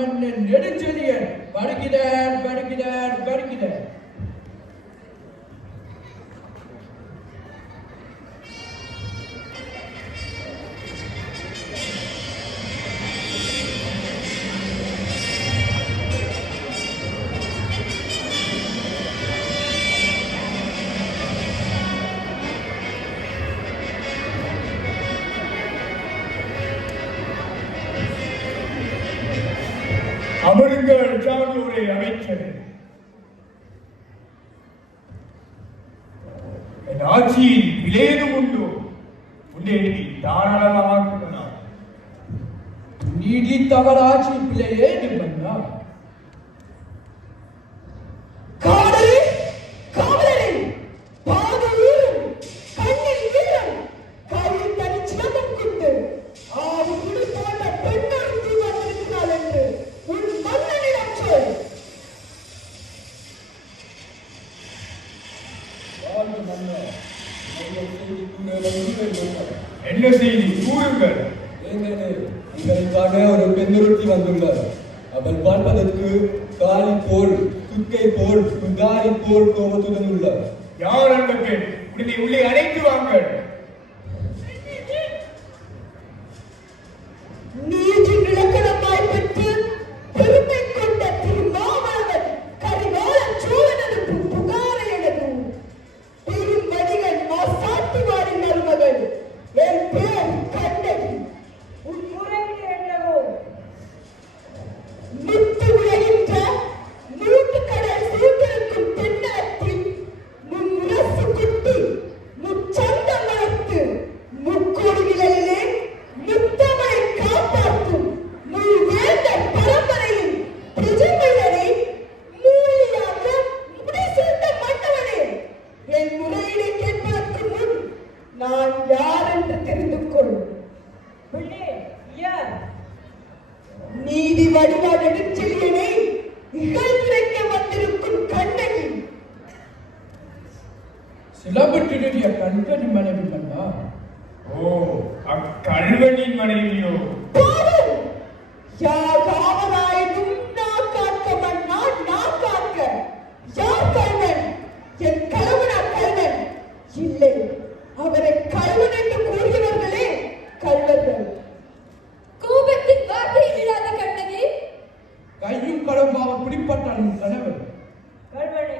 மன்னன் நெடுஞ்செழியன் வருகிறார் வருகிறார் வருகிறார். அமருங்கள் சான்றோரை அமைச்சர். என் ஆட்சியில் விலேதும் உண்டோ? உண்டே தாராளமாக நீதி தவற ஆட்சி பிள்ளையே நிபந்தா என்ன செய்தி கூறுங்கள். உங்களுக்காக ஒரு பெண்ணுருட்டி வந்துள்ளார். அவள் பார்ப்பதற்கு காளி போல், துர்க்கை போல், குந்தாரி போல் கோபத்துடன் உள்ளார். யார் அந்த பெண்? உடனே உள்ளே அழைத்து வாங்கள். நீதி வடிவா நெடுஞ்செழியனை இகழ்ந்துரைக்க வந்திருக்கும் கண்ணகி. சிலம்பட்டினுடைய கண்கணி மனைவி கண்டா. ஓ, அக்கல்வனின் மனைவியோ? யாகாவதாயினும் நான் காக்க மன்னா, நான் காக்க. யார் கல்வன்? என் கணவனா கல்வன்? இல்லை, அவரை கல்வன் என்று கூறியவர்களே கல்வர்கள். கோபத்தின் வார்த்தை விடாத கண்ணகி. கையும் களம்பாக பிடிப்பட்டான் கணவன். கல்வனை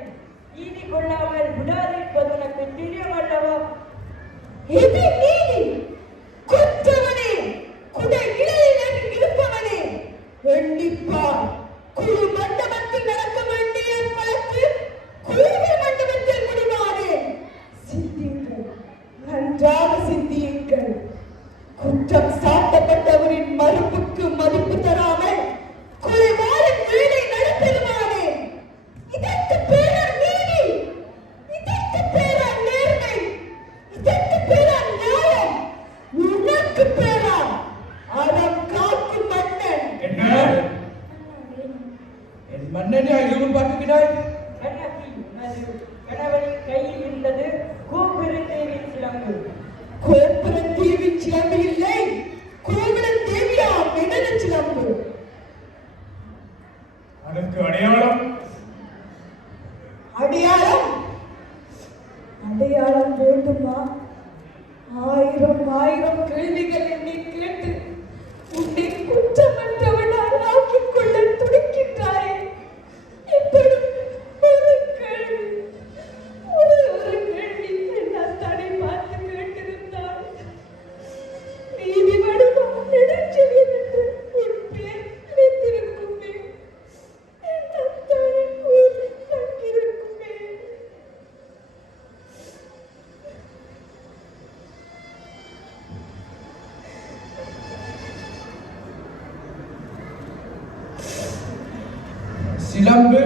நீதி கொள்ளாமல் விடாதிருப்பது உனக்கு தெரியும் அல்லவா? இது நீதி? குற்றவனே, குடை இலையில் இருப்பவனே, எண்ணிப்பார். குழு மண்டபத்தில் நடக்க வேண்டிய வழக்கு குழுவில் மண்டபத்தில் முடிவானே. சிந்தியுங்கள், நன்றாக சிந்தியுங்கள். குற்றம் சாட்டப்பட்டவரின் மறுப்புக்கு மதிப்பு தராமல் கொலைவாளின் வேலை நடத்திடுவானே. இதற்கு பேரா நீதி? இதற்கு பேரா நேர்மை? இதற்கு பேரா நியாயம்? உனக்கு பேரா அறம் காக்கும் மன்னன்? என்ன? என் மன்னனை ஐயோடு பார்க்கிறாய். கண்ணகி, உனது கணவனின் கையில் இருந்தது கோபுரத்தேவின் சிலம்பு. கோபுரத்தேவின் சிலம்பு இல்லை, கோபுரத்தேவியா மெனன சிலம்பு. அதற்கு அடையாளம்? அடையாளம்? அடையாளம் வேண்டுமா? ஆயிரம் ஆயிரம் கேள்விகள் என்னை கேட்டு உன்னை குற்றமற்றவனாக ஆக்கிக் கொள்ள துடிக்கின்றாயே. இப்படி ஒரு கேள்வி, ஒரு கேள்வி என்னால் தடை பார்த்து கேட்டிருந்தால் நீதி வடிவம் நெடுஞ்செழியன் என்று உன் பேர் கிடைத்திருக்குமே. என் அத்தானை கூறி தங்கியிருக்குமே. சிலம்பு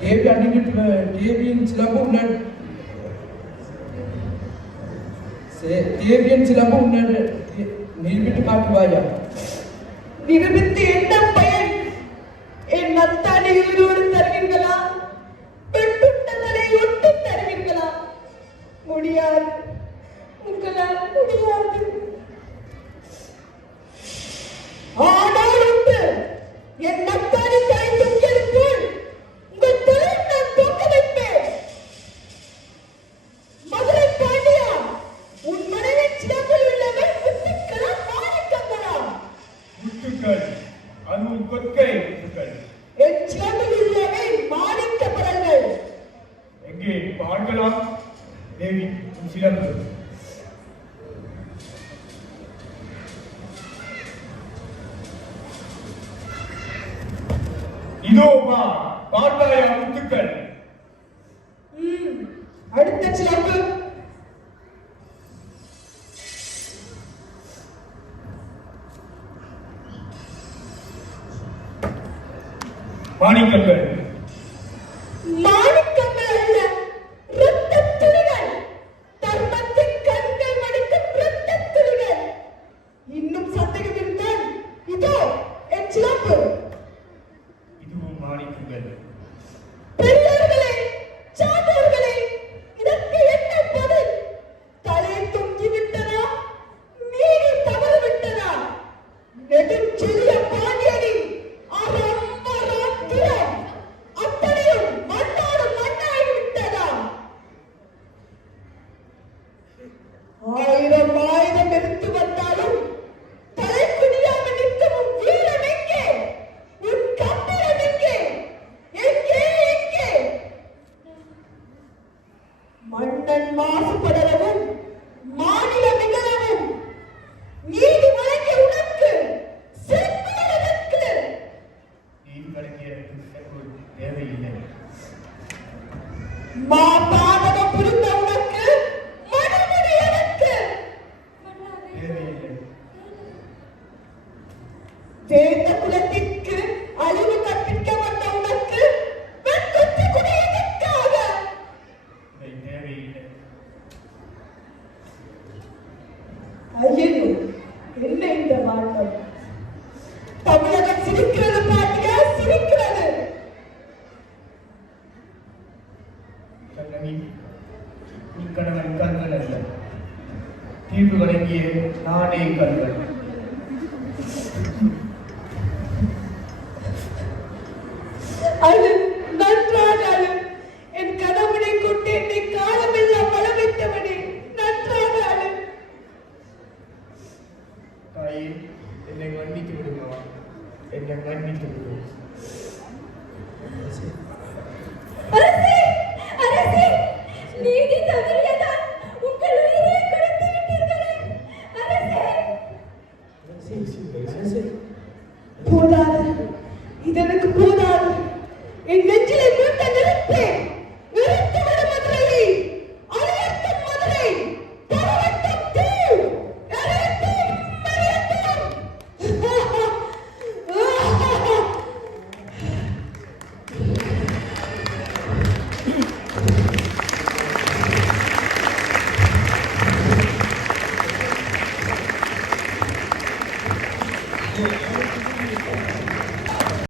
தேவி அணிந்துட்டு தேவியின் சிலம்பு உன்ன தேவியின் சிலம்பு உன்ன நிரூபித்து காட்டுவாயா? நிரூபித்து என்ன பயன்? என் அத்தானை உயிரோடு தருவீர்களா? பெண்புட்ட தலையை ஒட்டி தருவீர்களா? முடியாது, உங்களால் முடியாது. ஆனால் உண்டு, என் நத்தாரி தலை தொங்கியது போல் உங்கள் தலை நான் தொங்க வைப்பேன். மதுரை பாண்டியா, உன் மனைவின் சிடத்தில் உள்ளவன் முத்துக்களா மாணிக்கங்களா? முத்துக்கள், அதுவும் கொற்கை முத்துக்கள். என் சிடத்தில் உள்ளவன் மாணிக்க பரல்கள். எங்கே பார்க்கலாம் தேவி உன் சிலம்பு. இதோ பார்த்தாயா முத்துக்கள்? அடுத்த சிலம்பு. மாணிக்கங்கள். மாணிக்கங்கள் அல்ல, இரத்தத் துளிகள். தர்மத்தின் கண்கள் வடிக்கும் இரத்தத் துளிகள். இன்னும் சந்தேகம் இருந்தால் இதோ என் சிலம்பு. இதுவும் மாணிக்கங்கள். பெரியோர்களே, சான்றோர்களே, இதற்கு என்ன பதில்? தலை தொங்கி விட்டதா? மீறி தவறு விட்டதா? நெடுஞ்செழிய பாண்டியனின் அறம் மரம் திறம் அத்தனையும் மண்ணோடு மண்ணாகி விட்டதா? ஆயிரம் ஆயிரம் எடுத்து வந்தாலும் தலை குனியாமல் நிற்கும் வீரம் எங்கே? உன் கம்பளம் எங்கே? எங்கே எங்கே? மன்னன் மாசுபடவும் மாநில நிகழவும் நீதி வழங்கிய உனக்கு செல்வதற்கு நீ வழங்கிய தேவையில்லை. மாபாதகம் புரிந்த உனக்கு மறுமொழி எனக்கு தேவையில்லை. வேத குலத்திற்கு அழிவு கற்பிக்க வந்த உனக்கு வெண்குத்தி குடியதற்காக இவை தேவையில்லை. ஐயோ, என்ன இந்த வாழ்க்கை? தமிழகம் சிரிக்கிறது பாட்டியா, சிரிக்கிறது. கண்ணகி, நீ கணவன் கண்கள் அல்ல, தீர்வு வழங்கிய நானே கண்கள். அது நன்றாக அழு. என் கணவனை கொண்டு என்னை காலமெல்லாம் வள வைத்தவனே, நன்றாக அழு. தாயே, என்னை மன்னித்து விடுமா, என்னை மன்னித்து விடு. அரசே, அரசே, நீதி தவறியதால் உங்கள் உயிரை கொடுத்து விட்டீர்களே. அரசே, போதாது, இது எனக்கு போதாது. என் நெஞ்சிலை மீட்ட நிறுத்தேன். நிறுத்தி விடு மதுரையை. அழியட்டும் மதுரை. பரவட்டும் தீ. எரியட்டும், எரியட்டும்.